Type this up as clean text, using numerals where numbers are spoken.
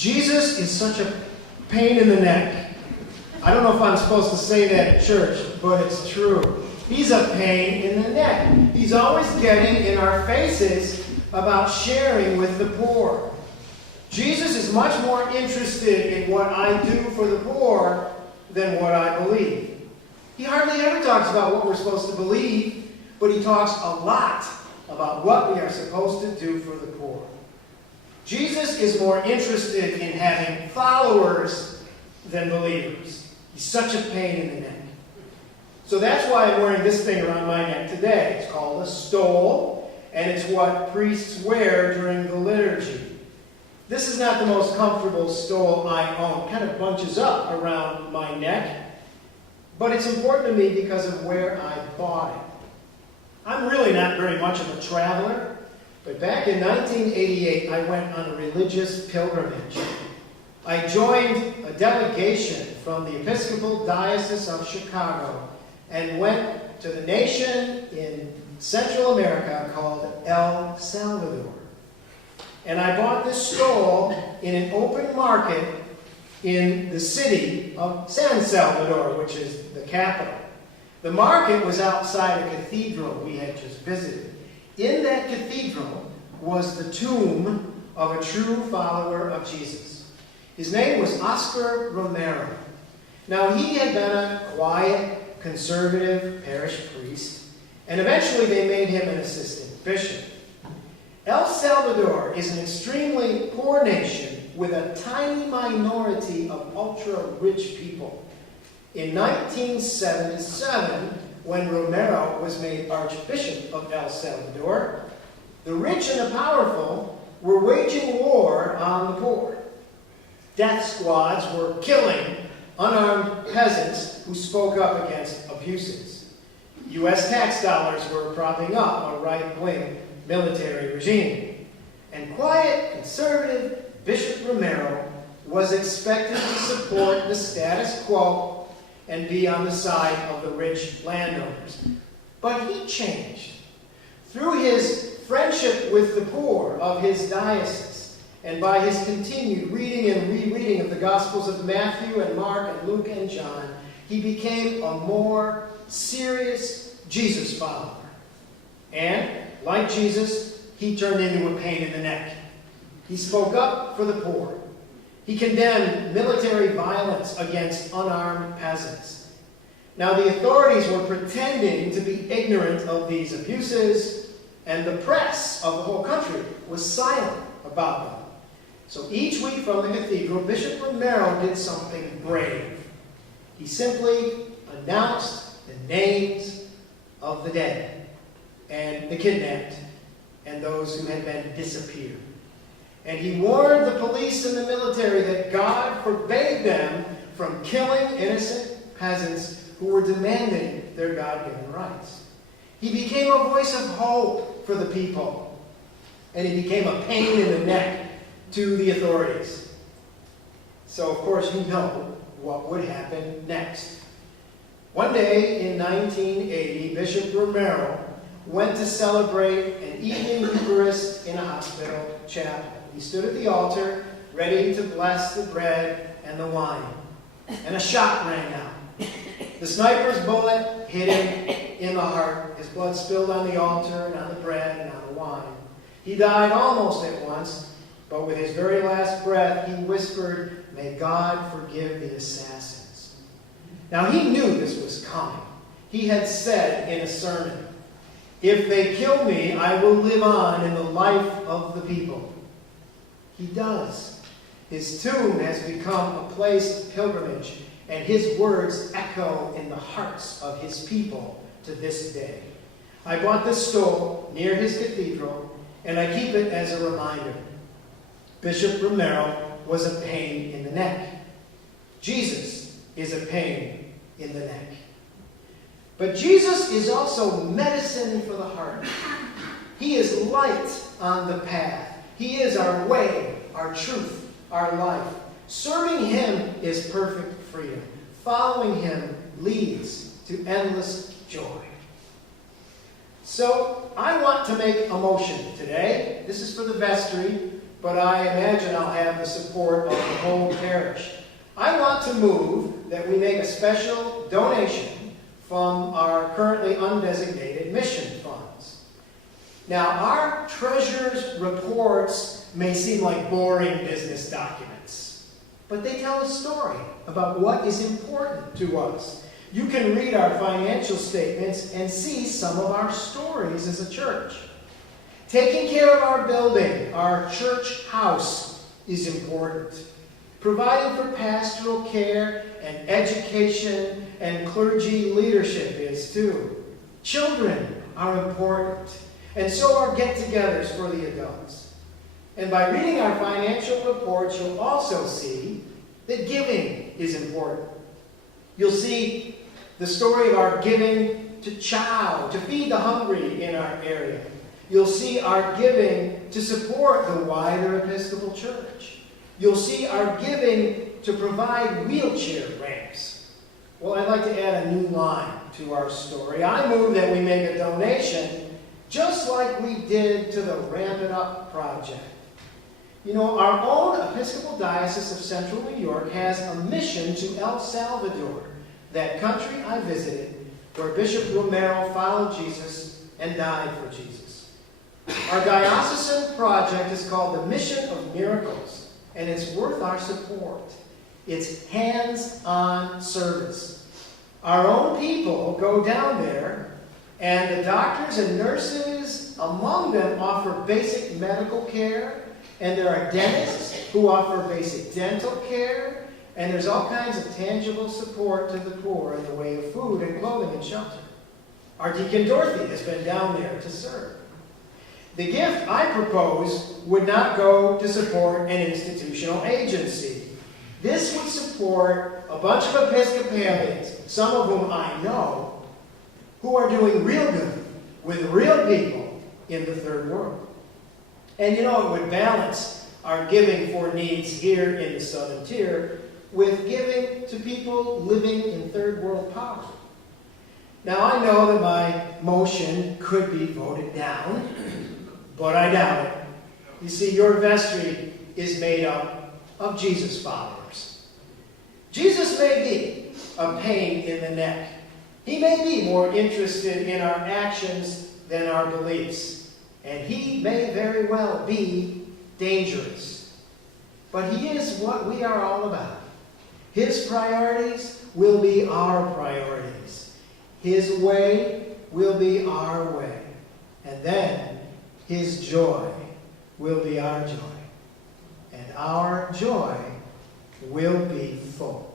Jesus is such a pain in the neck. I don't know if I'm supposed to say that at church, but it's true. He's a pain in the neck. He's always getting in our faces about sharing with the poor. Jesus is much more interested in what I do for the poor than what I believe. He hardly ever talks about what we're supposed to believe, but he talks a lot about what we are supposed to do for the poor. Jesus is more interested in having followers than believers. He's such a pain in the neck. So that's why I'm wearing this thing around my neck today. It's called a stole, and it's what priests wear during the liturgy. This is not the most comfortable stole I own. It kind of bunches up around my neck, but it's important to me because of where I bought it. I'm really not very much of a traveler, but back in 1988, I went on a religious pilgrimage. I joined a delegation from the Episcopal Diocese of Chicago and went to the nation in Central America called El Salvador. And I bought this stole in an open market in the city of San Salvador, which is the capital. The market was outside a cathedral we had just visited. In that cathedral was the tomb of a true follower of Jesus. His name was Oscar Romero. Now, he had been a quiet, conservative parish priest, and eventually they made him an assistant bishop. El Salvador is an extremely poor nation with a tiny minority of ultra-rich people. In 1977, when Romero was made Archbishop of El Salvador, the rich and the powerful were waging war on the poor. Death squads were killing unarmed peasants who spoke up against abuses. U.S. tax dollars were propping up a right-wing military regime. And quiet, conservative Bishop Romero was expected to support the status quo and be on the side of the rich landowners. But he changed. Through his friendship with the poor of his diocese, and by his continued reading and rereading of the Gospels of Matthew and Mark and Luke and John, he became a more serious Jesus follower. And, like Jesus, he turned into a pain in the neck. He spoke up for the poor. He condemned military violence against unarmed peasants. Now, the authorities were pretending to be ignorant of these abuses, and the press of the whole country was silent about them. So each week from the cathedral, Bishop Romero did something brave. He simply announced the names of the dead, and the kidnapped, and those who had been disappeared. And he warned the police and the military that God forbade them from killing innocent peasants who were demanding their God-given rights. He became a voice of hope for the people, and he became a pain in the neck to the authorities. So, of course, you know what would happen next. One day in 1980, Bishop Romero went to celebrate an evening Eucharist in a hospital chapel. He stood at the altar, ready to bless the bread and the wine. And a shot rang out. The sniper's bullet hit him in the heart. His blood spilled on the altar and on the bread and on the wine. He died almost at once, but with his very last breath, he whispered, "May God forgive the assassins." Now, he knew this was coming. He had said in a sermon, "If they kill me, I will live on in the life of the people." He does. His tomb has become a place of pilgrimage, and his words echo in the hearts of his people to this day. I bought this stole near his cathedral, and I keep it as a reminder. Bishop Romero was a pain in the neck. Jesus is a pain in the neck. But Jesus is also medicine for the heart. He is light on the path. He is our way, our truth, our life. Serving him is perfect freedom. Following him leads to endless joy. So, I want to make a motion today. This is for the vestry. but I imagine I'll have the support of the whole parish. I want to move that we make a special donation from our currently undesignated mission funds. Now, our treasurer's reports may seem like boring business documents, but they tell a story about what is important to us. You can read our financial statements and see some of our stories as a church. Taking care of our building, our church house, is important. Providing for pastoral care and education and clergy leadership is too. Children are important, and so are get-togethers for the adults. And by reading our financial reports, you'll also see that giving is important. You'll see the story of our giving to Chow, to feed the hungry in our area. You'll see our giving to support the wider Episcopal Church. You'll see our giving to provide wheelchair ramps. Well, I'd like to add a new line to our story. I move that we make a donation just like we did to the Ramp It Up project. You know, our own Episcopal Diocese of Central New York has a mission to El Salvador, that country I visited, where Bishop Romero followed Jesus and died for Jesus. Our diocesan project is called the Mission of Miracles, and it's worth our support. It's hands-on service. Our own people go down there, and the doctors and nurses among them offer basic medical care, and there are dentists who offer basic dental care, and there's all kinds of tangible support to the poor in the way of food and clothing and shelter. Our Deacon Dorothy has been down there to serve. The gift I propose would not go to support an institutional agency. This would support a bunch of Episcopalians, some of whom I know, who are doing real good with real people in the third world. And you know, it would balance our giving for needs here in the Southern Tier with giving to people living in third world poverty. Now, I know that my motion could be voted down, but I doubt it. You see, your vestry is made up of Jesus followers. Jesus may be a pain in the neck. He may be more interested in our actions than our beliefs. And he may very well be dangerous. But he is what we are all about. His priorities will be our priorities. His way will be our way. And then his joy will be our joy. And our joy will be full.